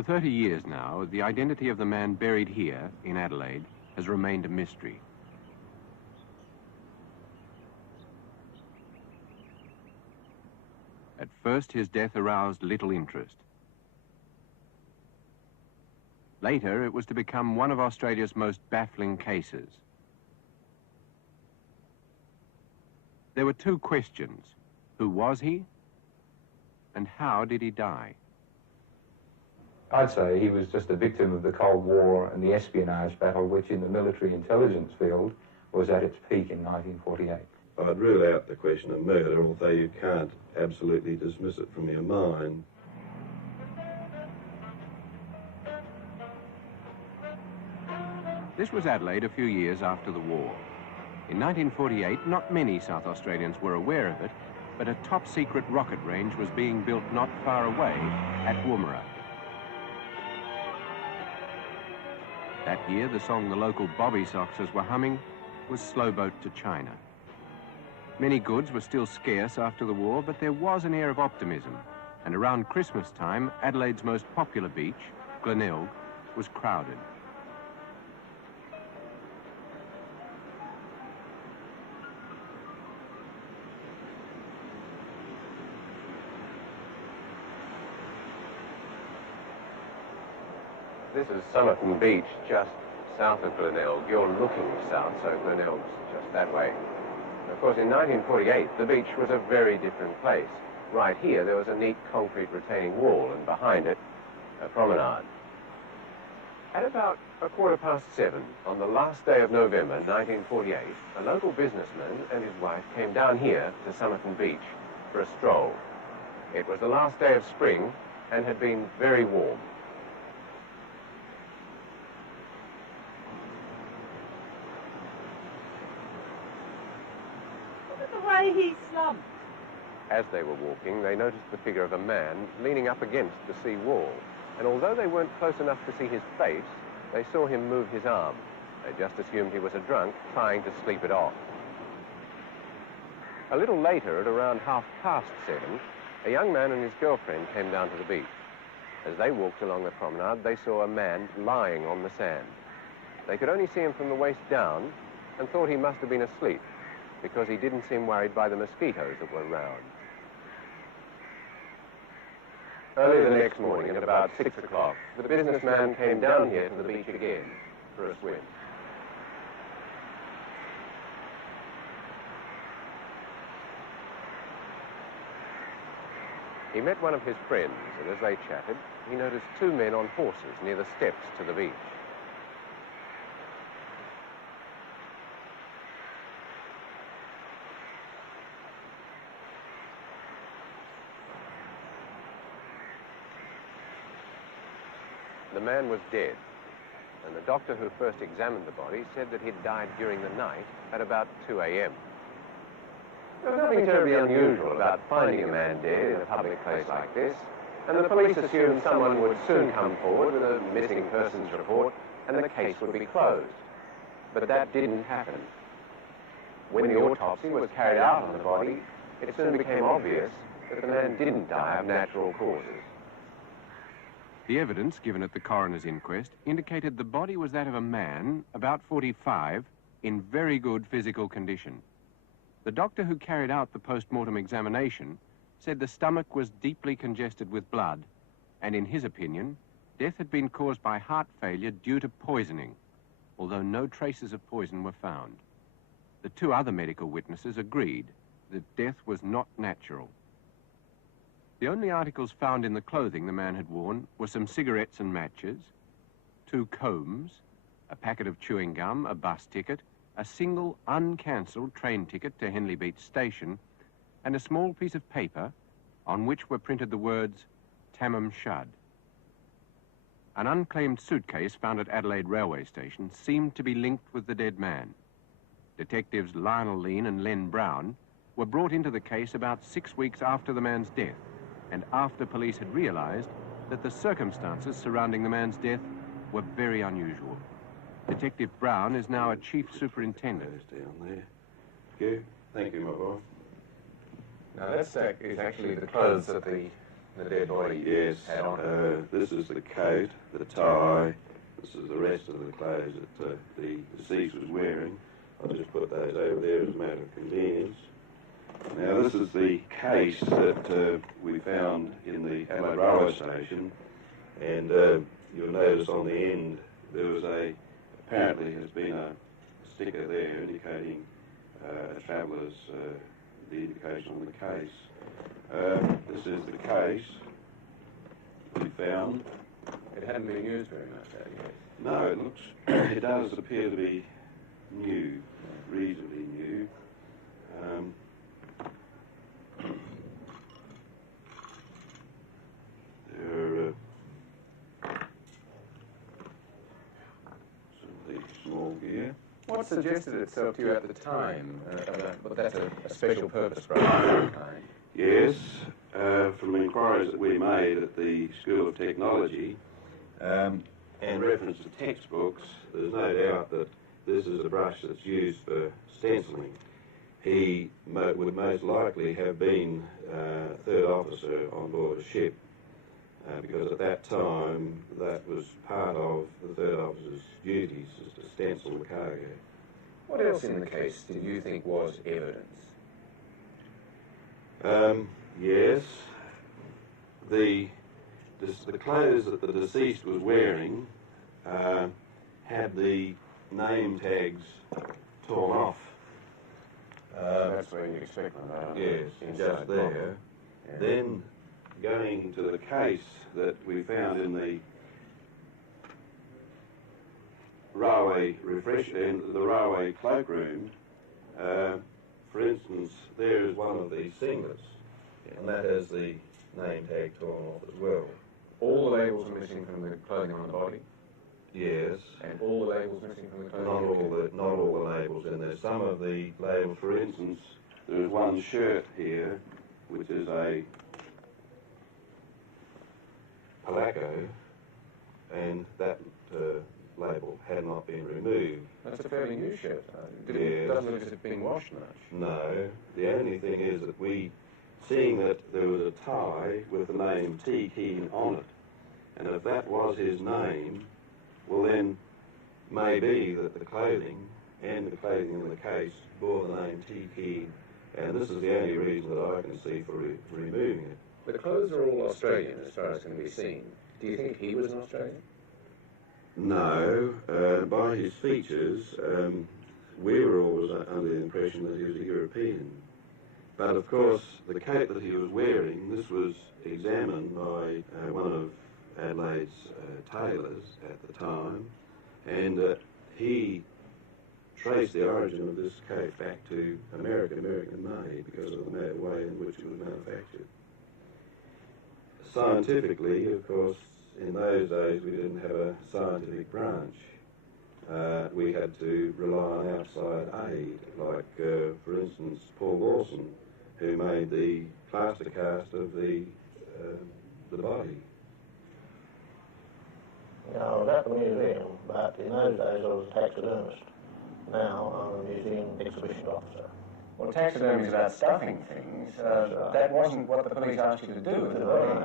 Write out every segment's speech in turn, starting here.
For 30 years now, the identity of the man buried here in Adelaide has remained a mystery. At first, his death aroused little interest. Later, it was to become one of Australia's most baffling cases. There were two questions. Who was he? And how did he die? I'd say he was just a victim of the Cold War and the espionage battle, which in the military intelligence field was at its peak in 1948. I'd rule out the question of murder, although you can't absolutely dismiss it from your mind. This was Adelaide a few years after the war. In 1948, not many South Australians were aware of it, but a top-secret rocket range was being built not far away at Woomera. That year, the song the local bobby soxers were humming was Slow Boat to China. Many goods were still scarce after the war, but there was an air of optimism, and around Christmas time, Adelaide's most popular beach, Glenelg, was crowded. This is Somerton Beach, just south of Glenelg. You're looking south, so Glenelg's just that way. Of course, in 1948, the beach was a very different place. Right here, there was a neat concrete retaining wall, and behind it, a promenade. At about 7:15, on the last day of November, 1948, a local businessman and his wife came down here to Somerton Beach for a stroll. It was the last day of spring and had been very warm. He slumped. As they were walking, they noticed the figure of a man leaning up against the sea wall. And although they weren't close enough to see his face, they saw him move his arm. They just assumed he was a drunk trying to sleep it off. A little later, at around 7:30, a young man and his girlfriend came down to the beach. As they walked along the promenade, they saw a man lying on the sand. They could only see him from the waist down and thought he must have been asleep, because he didn't seem worried by the mosquitoes that were around. Early the next morning, at about 6 o'clock, the businessman came down here to the beach again for a swim. He met one of his friends, and as they chatted, he noticed two men on horses near the steps to the beach. The man was dead, and the doctor who first examined the body said that he'd died during the night at about 2 a.m. There was nothing terribly unusual about finding a man dead in a public place like this, and the police assumed someone would soon come forward with a missing persons report and the case would be closed. But that didn't happen. When the autopsy was carried out on the body, it soon became obvious that the man didn't die of natural causes. The evidence given at the coroner's inquest indicated the body was that of a man, about 45, in very good physical condition. The doctor who carried out the post-mortem examination said the stomach was deeply congested with blood, and in his opinion, death had been caused by heart failure due to poisoning, although no traces of poison were found. The two other medical witnesses agreed that death was not natural. The only articles found in the clothing the man had worn were some cigarettes and matches, 2 combs, a packet of chewing gum, a bus ticket, a single uncancelled train ticket to Henley Beach Station, and a small piece of paper on which were printed the words Tamam Shud. An unclaimed suitcase found at Adelaide Railway Station seemed to be linked with the dead man. Detectives Lionel Lean and Len Brown were brought into the case about 6 weeks after the man's death, and after police had realized that the circumstances surrounding the man's death were very unusual. Detective Brown is now a chief superintendent. Down there. Thank you, my boy. Now, that sack is actually the clothes that the the dead body Yes. had on? This is the coat, the tie. This is the rest of the clothes that the deceased was wearing. I'll just put those over there as a matter of convenience. Now, this is the case that we found in the Adelaide railway station, and you'll notice on the end there was apparently has been a sticker there indicating a traveller's, the indication on the case. This is the case we found. It hadn't been used very much, that yet. No, it does appear to be new, reasonably new. There are some of the small gear. What suggested itself to you at the time? But that's a special purpose, right? Yes, from inquiries that we made at the School of Technology and reference to textbooks, there's no doubt that this is a brush that's used for stenciling. He would most likely have been third officer on board a ship because at that time that was part of the third officer's duties, is to stencil the cargo. What else in the case did you think was evidence? Yes, the clothes that the deceased was wearing had the name tags torn off. That's where you expect them. Yes, just there. Yeah. Then going to the case that we found in the railway cloakroom, for instance, there is one of these singlets, and that has the name tag torn off as well. All the labels are missing from the clothing on the body? Yes. And all the labels missing from the clothing? Not all the labels in there. Some of the labels, for instance, there is one shirt here, which is a Palaco, and that label had not been removed. That's a fairly new shirt. Yes. It doesn't look as if it's been washed much. No. The only thing is that seeing that there was a tie with the name T. Keane on it, and if that was his name, well then, maybe that the clothing and the clothing in the case bore the name T. Keane, and this is the only reason that I can see for removing it. But the clothes are all Australian as far as can be seen. Do you think he was an Australian? No. By his features, we were always under the impression that he was a European. But of course, the coat that he was wearing, this was examined by one of Adelaide's tailors at the time, and he traced the origin of this coat back to American made because of the way in which it was manufactured. Scientifically, of course, in those days we didn't have a scientific branch. We had to rely on outside aid, like, for instance, Paul Lawson, who made the plaster cast of the body. I was at the museum, but in those days I was a taxidermist. Now I'm a museum exhibition officer. Well, taxidermy is about stuffing things. That wasn't what the police asked you to do with the body.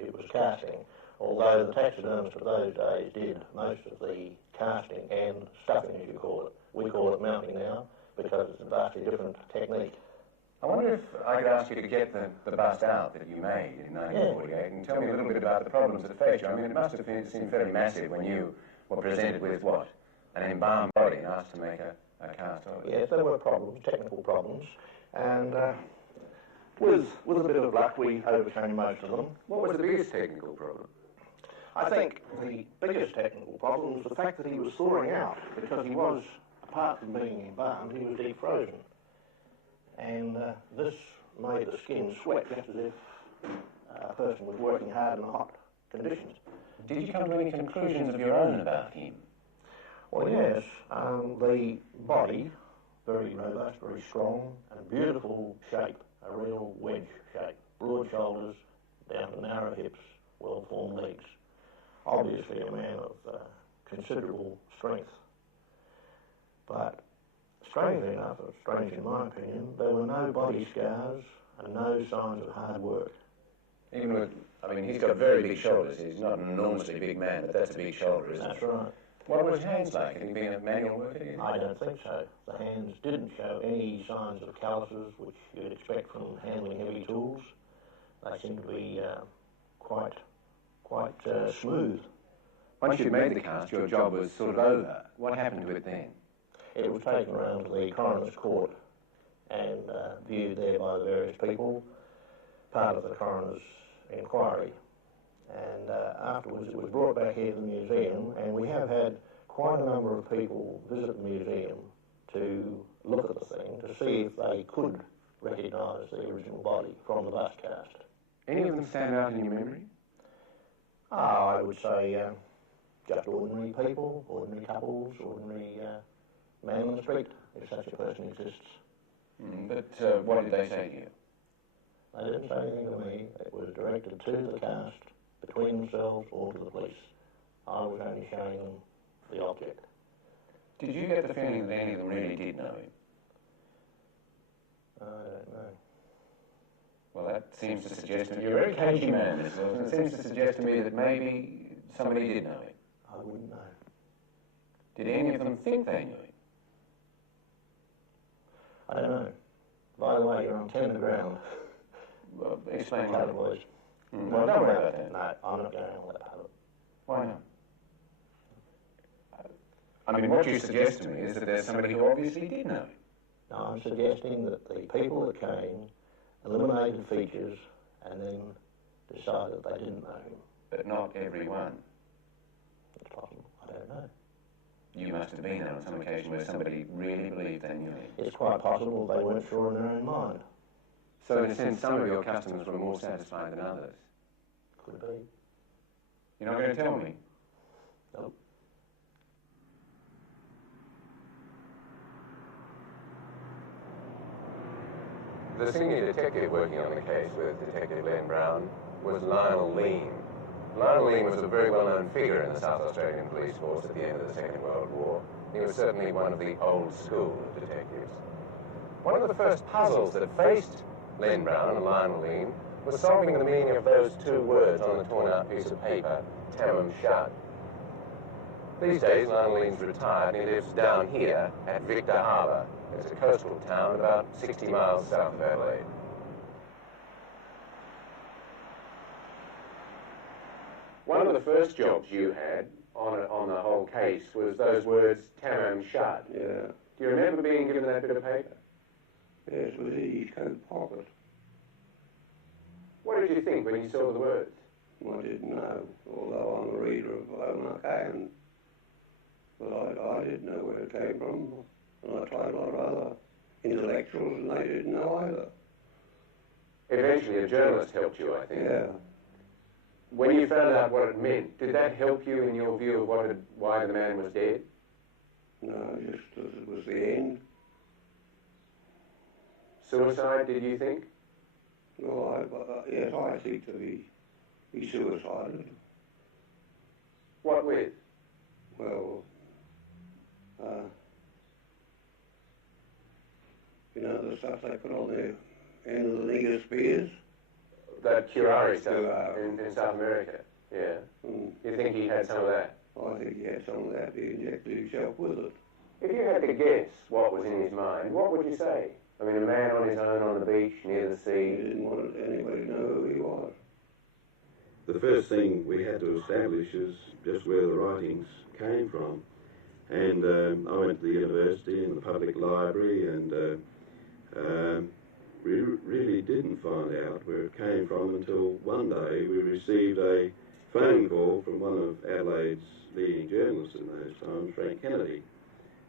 It was casting, although the taxidermist of those days did most of the casting and stuffing, as you call it. We call it mounting now, because it's a vastly different technique. I wonder if I could ask you to get the bust out that you made in 1948 and tell me a little bit about the problems that faced you. I mean, it must have seemed fairly massive when you were presented with what? An embalmed body and asked to make a cast of it. Yes, there were problems, technical problems, and with a bit of luck we overcame most of them. What was the biggest technical problem? I think the biggest technical problem was the fact that he was thawing out, because he was, apart from being embalmed, he was defrozen. And this made the skin sweat just as if a person was working hard in hot conditions. Did you come to any conclusions of your own about him? Well, yes. The body, very robust, very strong, and beautiful shape, a real wedge shape. Broad shoulders, down to narrow hips, well-formed legs. Obviously a man of considerable strength. But strangely enough, or strange in my opinion, there were no body scars and no signs of hard work. Even with, I mean, he's got very big shoulders. He's not an enormously big man, but that's a big shoulder, isn't it? That's right. What were his hands like? Had he been a manual worker? I don't think so. The hands didn't show any signs of calluses, which you'd expect from handling heavy tools. They seemed to be quite smooth. Once you'd made the cast, your job was sort of over. What happened to it then? It was taken around to the coroner's court and viewed there by the various people, part of the coroner's inquiry. And afterwards it was brought back here to the museum, and we have had quite a number of people visit the museum to look at the thing to see if they could recognise the original body from the bust cast. Any of them stand out in your memory? I would say just ordinary people, ordinary couples, ordinary man on the street, if such a person exists. But what did they say to you? They didn't say anything to me. It was directed to the cast, between themselves or to the police. I was only showing them the object. Did you get the feeling that any of them really did know him? I don't know. Well, that seems to suggest to me, you're a very cagey man, Mr. Wilson. It seems to suggest to me that maybe somebody did know him. I wouldn't know. Did any of them think they knew him? I don't know. By the way, you're on tender ground. Well, explain Tell that. the boys. Well, don't worry about that. No, I'm not going on that part of it. Why not? I mean, what you suggest to me is that there's somebody who obviously did know him. No, I'm suggesting that the people that came eliminated features and then decided they didn't know him. But not everyone. It's possible. I don't know. You must have been there on some occasion where somebody really believed they knew him. It's quite possible they weren't sure in their own mind. So in a sense, some of your customers were more satisfied than others. Could be. You're not going to tell me? Nope. The senior detective working on the case with Detective Len Brown was Lionel Lean. Lionel Lean was a very well-known figure in the South Australian police force at the end of the Second World War. He was certainly one of the old school of detectives. One of the first puzzles that faced Len Brown and Lionel Lean was solving the meaning of those two words on the torn-out piece of paper, Tamam Shad. These days, Lionel Lean's retired and he lives down here at Victor Harbour. It's a coastal town about 60 miles south of Adelaide. One of the first jobs you had on the whole case was those words, Tamam Shad. Yeah. Do you remember being given that bit of paper? Yes, it was in his coat pocket. What did you think when you saw the words? I didn't know, although I'm a reader of Almanac and but I didn't know where it came from. And I tried a lot of other intellectuals and they didn't know either. Eventually a journalist helped you, I think. Yeah. When you found out what it meant, did that help you in your view of why the man was dead? No, just as it was the end. Suicide, did you think? Well, yes, I think that he suicided. What with? Well, you know the stuff they put on the end of the nigger spears? That curare stuff Curare. in South America, yeah. Mm. You think he had some of that? I think he had some of that. He injected himself with it. If you had to guess what was in his mind, what would you say? I mean, a man on his own on the beach near the He sea. didn't want anybody to know who he was. The first thing we had to establish is just where the writings came from. And I went to the university and the public library and we really didn't find out where it came from until one day we received a phone call from one of Adelaide's leading journalists in those times, Frank Kennedy,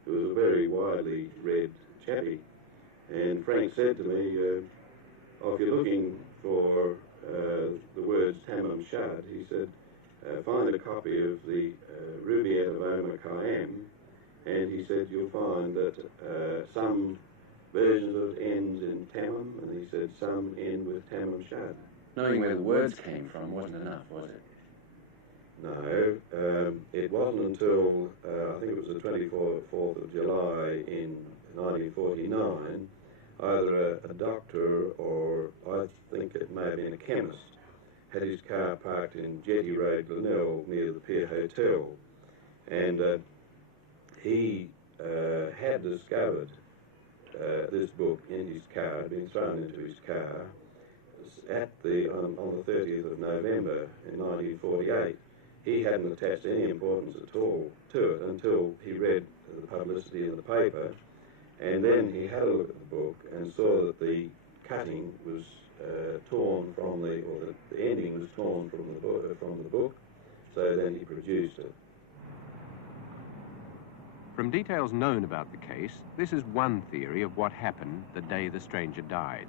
who was a very widely read chappie. And Frank said to me, oh, if you're looking for the words Tamam Shad, he said, find a copy of the Rubaiyat of Omar Khayyam, and he said you'll find that some versions of it ends in Tamam, and he said some end with Tamam Shad. Knowing where the words came from wasn't enough, was it? No, it wasn't until, I think it was the 24th of July in 1949, either a doctor or I think it may have been a chemist had his car parked in Jetty Road, Glenelg, near the Pier Hotel, and he had discovered this book in his car, had been thrown into his car on the 30th of November in 1948. He hadn't attached any importance at all to it until he read the publicity in the paper, and then he had a look at the book and saw that the cutting was torn from the ending was torn from the book, so then he produced it. From details known about the case, this is one theory of what happened the day the stranger died.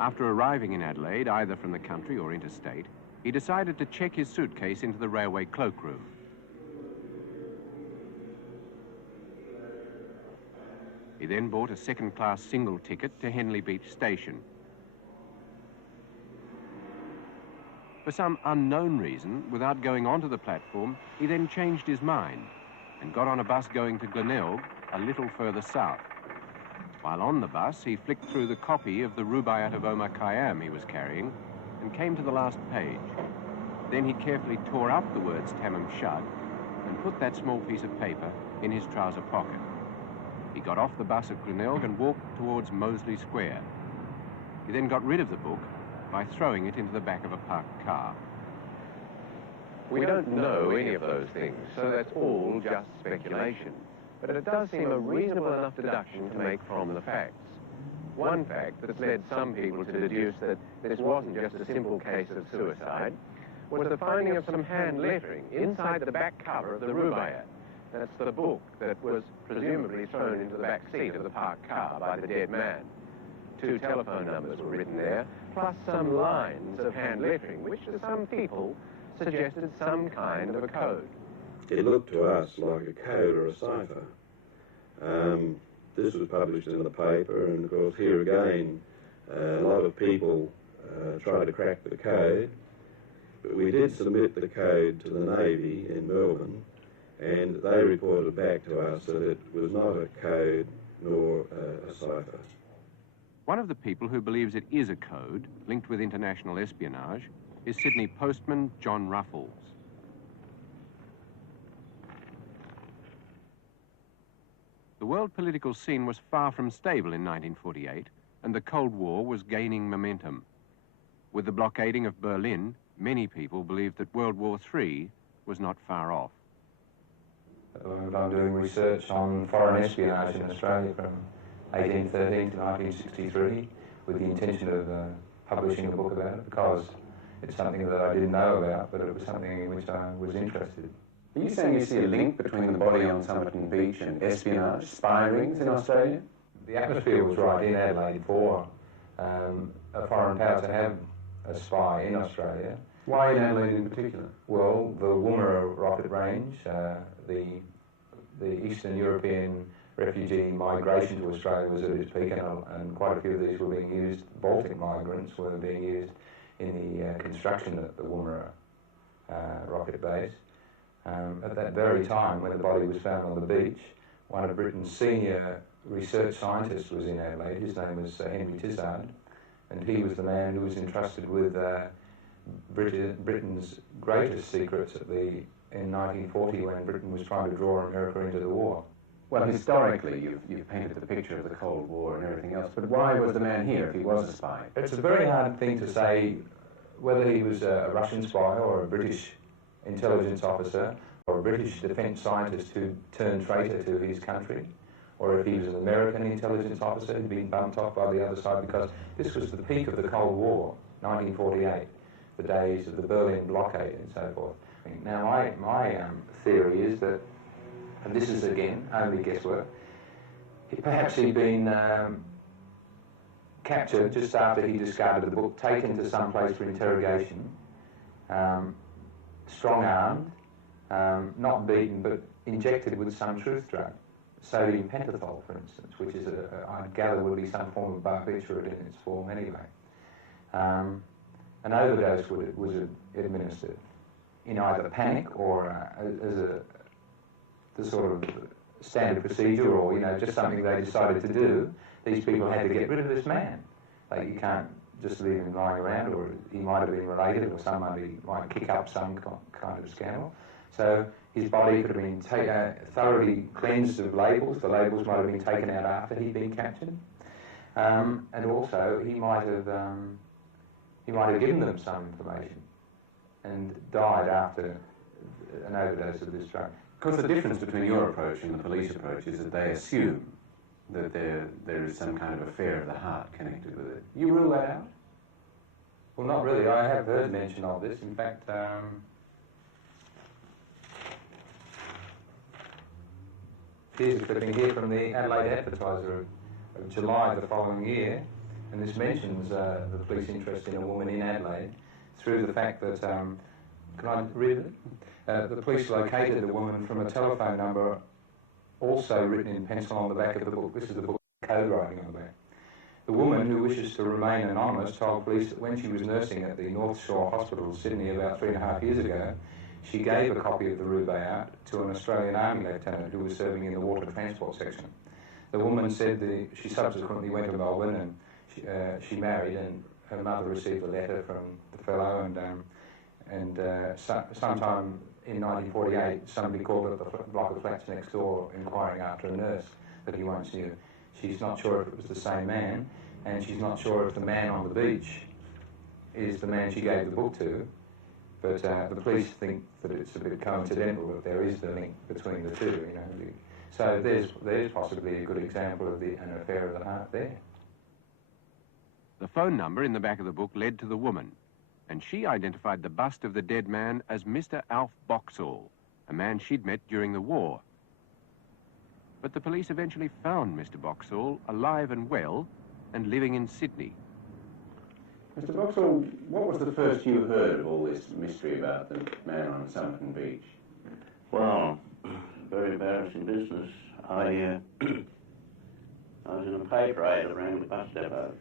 After arriving in Adelaide, either from the country or interstate, he decided to check his suitcase into the railway cloakroom. He then bought a second-class single ticket to Henley Beach Station. For some unknown reason, without going onto the platform, he then changed his mind and got on a bus going to Glenelg, a little further south. While on the bus, he flicked through the copy of the Rubaiyat of Omar Khayyam he was carrying and came to the last page. Then he carefully tore up the words Tamam Shad and put that small piece of paper in his trouser pocket. He got off the bus at Glenelg and walked towards Moseley Square. He then got rid of the book by throwing it into the back of a parked car. We don't know any of those things, so that's all just speculation. But it does seem a reasonable enough deduction to make from the facts. One fact that's led some people to deduce that this wasn't just a simple case of suicide was the finding of some hand lettering inside the back cover of the Rubaiyat. That's the book that was presumably thrown into the back seat of the parked car by the dead man. 2 telephone numbers were written there, plus some lines of hand lettering, which to some people suggested some kind of a code. It looked to us like a code or a cipher. This was published in the paper, and of course here again a lot of people tried to crack the code, but we did submit the code to the Navy in Melbourne, and they reported back to us that it was not a code nor a cipher. One of the people who believes it is a code linked with international espionage is Sydney postman John Ruffles. The world political scene was far from stable in 1948, and the Cold War was gaining momentum. With the blockading of Berlin, many people believed that World War III was not far off. I'm doing research on foreign espionage in Australia from 1813 to 1963 with the intention of publishing a book about it, because it's something that I didn't know about, but it was something in which I was interested. Are you saying you see a link between the body on Somerton Beach and espionage, spy rings in Australia? The atmosphere was right in Adelaide for a foreign power to have a spy in Australia. Why in Adelaide in particular? Well, the Woomera rocket range, the Eastern European refugee migration to Australia was at its peak, and quite a few of these were being used. Baltic migrants were being used in the construction of the Woomera rocket base. At that very time, when the body was found on the beach, one of Britain's senior research scientists was in Adelaide. His name was Henry Tizard, and he was the man who was entrusted with Britain's greatest secrets in 1940, when Britain was trying to draw America into the war. Well, historically, you've painted the picture of the Cold War and everything else, but why was the man here if he was a spy? It's a very hard thing to say whether he was a Russian spy or a British intelligence officer or a British defence scientist who turned traitor to his country, or if he was an American intelligence officer who'd been bumped off by the other side, because this was the peak of the Cold War, 1948, the days of the Berlin blockade and so forth. Now, my theory is that, and this is again only guesswork, perhaps he'd been captured just after he discarded the book, taken to some place for interrogation, strong-armed, not beaten, but injected with some truth drug, sodium pentothal, for instance, which is, I gather, would be some form of barbiturate in its form anyway. An overdose was administered in either panic or as the sort of standard procedure, or just something they decided to do. These people had to get rid of this man. Like, you can't just leave him lying around, or he might have been related, or somebody might kick up some kind of scandal. So his body could have been thoroughly cleansed of labels. The labels might have been taken out after he'd been captured. And also, he might have given them some information and died after an overdose of this drug. Of course, the difference between your approach and the police approach is that they assume that there is some kind of affair of the heart connected with it. You rule that out? Well, not really. I have heard mention of this. In fact, here's a clipping here from the Adelaide Advertiser of July the following year, and this mentions the police interest in a woman in Adelaide through the fact that, can I read it? The police located the woman from a telephone number also written in pencil on the back of the book. This is the book code writing on the back. The woman, who wishes to remain anonymous, told police that when she was nursing at the North Shore Hospital, Sydney, about 3.5 years ago, she gave a copy of the Rubaiyat to an Australian Army lieutenant who was serving in the water transport section. The woman said that she subsequently went to Melbourne and she married, and her mother received a letter from the fellow, and sometime in 1948, somebody called at the block of flats next door inquiring after a nurse that he once knew. She's not sure if it was the same man, and she's not sure if the man on the beach is the man she gave the book to, but the police think that it's a bit coincidental that there is the link between the two, you know. So there's possibly a good example of an affair of the heart there. The phone number in the back of the book led to the woman, and she identified the bust of the dead man as Mr. Alf Boxall, a man she'd met during the war. But the police eventually found Mr. Boxall alive and well and living in Sydney. Mr. Boxall, what was the first you heard of all this mystery about the man on Somerton Beach? Well, very embarrassing business. I was in a paper raid around the bus depot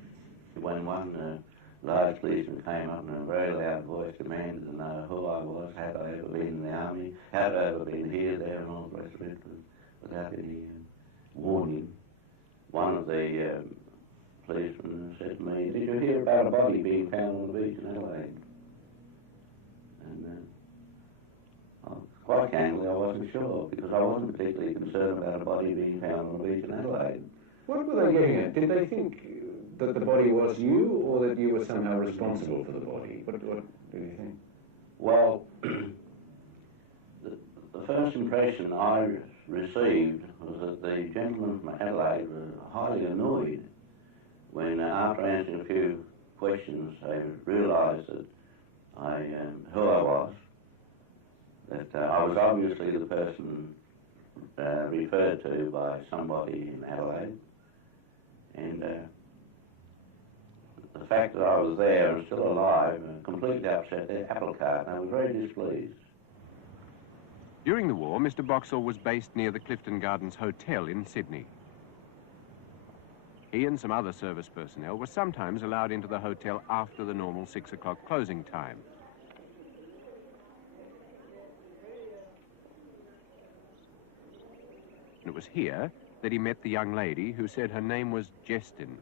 when one large policeman came up in a very loud voice, demanded to know who I was, had I ever been in the army, had I ever been here, there, and all the rest of it, without any warning. One of the policemen said to me, "Did you hear about a body being found on the beach in Adelaide?" And quite candidly, I wasn't sure, because I wasn't particularly concerned about a body being found on the beach in Adelaide. What were they getting at? Did they think that the body was you, or that you were somehow responsible for the body? What do you think? Well, the first impression I received was that the gentleman from Adelaide was highly annoyed when, after answering a few questions, they realised that who I was, that I was obviously the person referred to by somebody in Adelaide, and the fact that I was there and still alive completely upset their apple cart, and I was very displeased. During the war, Mr. Boxall was based near the Clifton Gardens Hotel in Sydney. He and some other service personnel were sometimes allowed into the hotel after the normal 6 o'clock closing time. And it was here that he met the young lady who said her name was Jestin.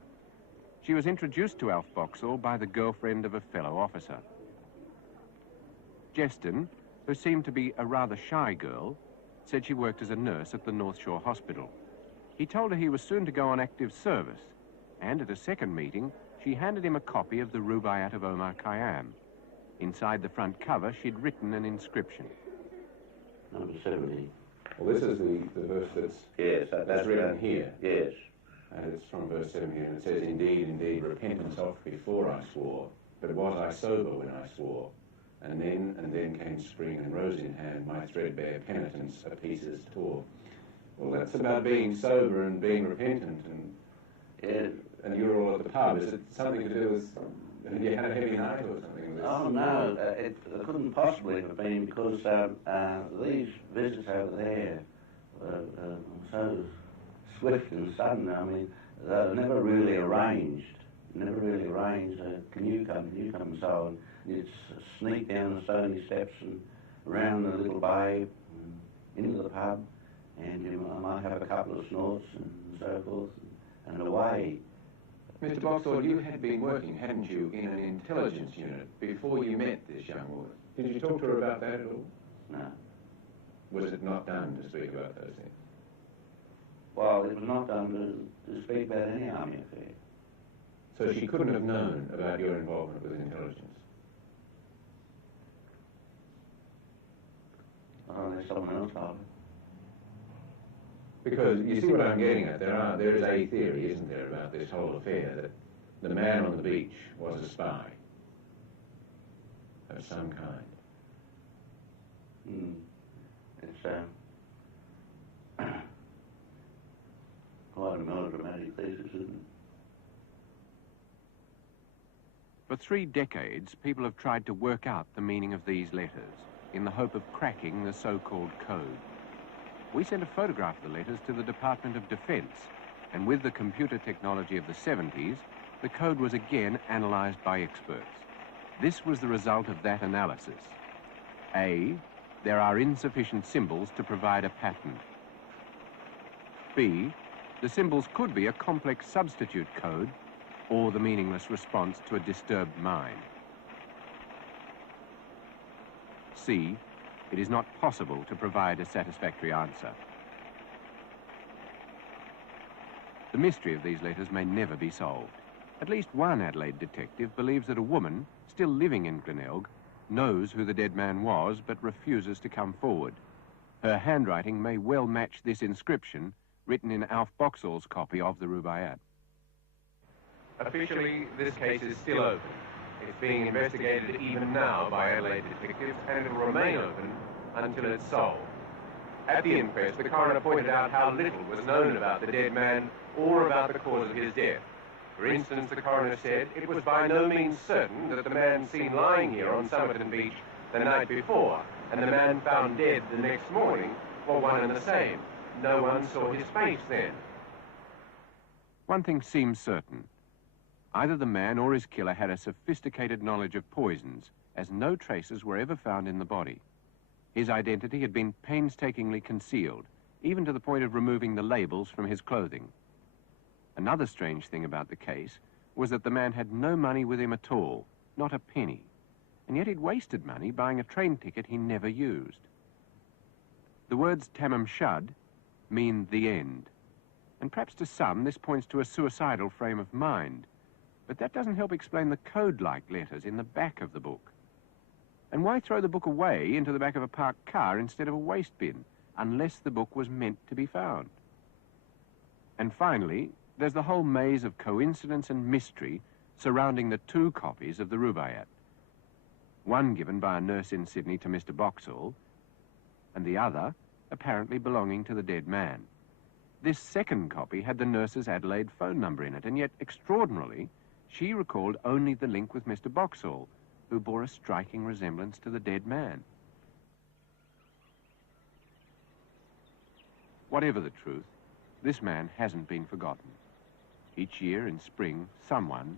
She was introduced to Alf Boxall by the girlfriend of a fellow officer. Jestin, who seemed to be a rather shy girl, said she worked as a nurse at the North Shore Hospital. He told her he was soon to go on active service, and at a second meeting, she handed him a copy of the Rubaiyat of Omar Khayyam. Inside the front cover, she'd written an inscription. Number 70. Well, this is the verse that's written here. Yes. And it's from verse 70, and it says, "Indeed, indeed, repentance oft before I swore, but was I sober when I swore? And then came spring, and rose in hand, my threadbare penitence a pieces tore." Well, that's about being sober and being repentant, and you're all at the pub. Is it something to do with, have you had a heavy night or something? Oh, no, it couldn't possibly have been, because these visits over there were so swift and sudden. I mean, they were never really arranged. Can you come, and so on. You'd sneak down the stony steps and around the little bay and into the pub, and you might have a couple of snorts and so forth, and away. Mr. Boxall, you had been working, hadn't you, in an intelligence unit before you met this young woman. Did you talk to her about that at all? No. Was it not done to speak about those things? Well, it was not done to speak about any army affair. So she couldn't have known about your involvement with intelligence? Well, there's someone else told me. Because you see what I'm getting at, there is a theory, isn't there, about this whole affair, that the man on the beach was a spy of some kind. It's quite a melodramatic thesis, isn't it? For 3 decades, people have tried to work out the meaning of these letters in the hope of cracking the so-called code. We sent a photograph of the letters to the Department of Defense, and with the computer technology of the 70s, the code was again analyzed by experts. This was the result of that analysis. A, there are insufficient symbols to provide a pattern. B, the symbols could be a complex substitute code or the meaningless response to a disturbed mind. C, it is not possible to provide a satisfactory answer. The mystery of these letters may never be solved. At least one Adelaide detective believes that a woman, still living in Glenelg, knows who the dead man was but refuses to come forward. Her handwriting may well match this inscription written in Alf Boxall's copy of the Rubaiyat. Officially, this case is still open. It's being investigated even now by Adelaide detectives, and it will remain open until it's solved. At the inquest, the coroner pointed out how little was known about the dead man or about the cause of his death. For instance, the coroner said it was by no means certain that the man seen lying here on Somerton Beach the night before and the man found dead the next morning were one and the same. No one saw his face then. One thing seems certain. Either the man or his killer had a sophisticated knowledge of poisons, as no traces were ever found in the body. His identity had been painstakingly concealed, even to the point of removing the labels from his clothing. Another strange thing about the case was that the man had no money with him at all, not a penny, and yet he'd wasted money buying a train ticket he never used. The words Tamam Shud mean the end, and perhaps to some this points to a suicidal frame of mind, but that doesn't help explain the code-like letters in the back of the book. And why throw the book away into the back of a parked car instead of a waste bin, unless the book was meant to be found? And finally, there's the whole maze of coincidence and mystery surrounding the 2 copies of the Rubaiyat. One given by a nurse in Sydney to Mr. Boxall, and the other apparently belonging to the dead man. This second copy had the nurse's Adelaide phone number in it, and yet, extraordinarily, she recalled only the link with Mr. Boxall, who bore a striking resemblance to the dead man. Whatever the truth, this man hasn't been forgotten. Each year in spring, someone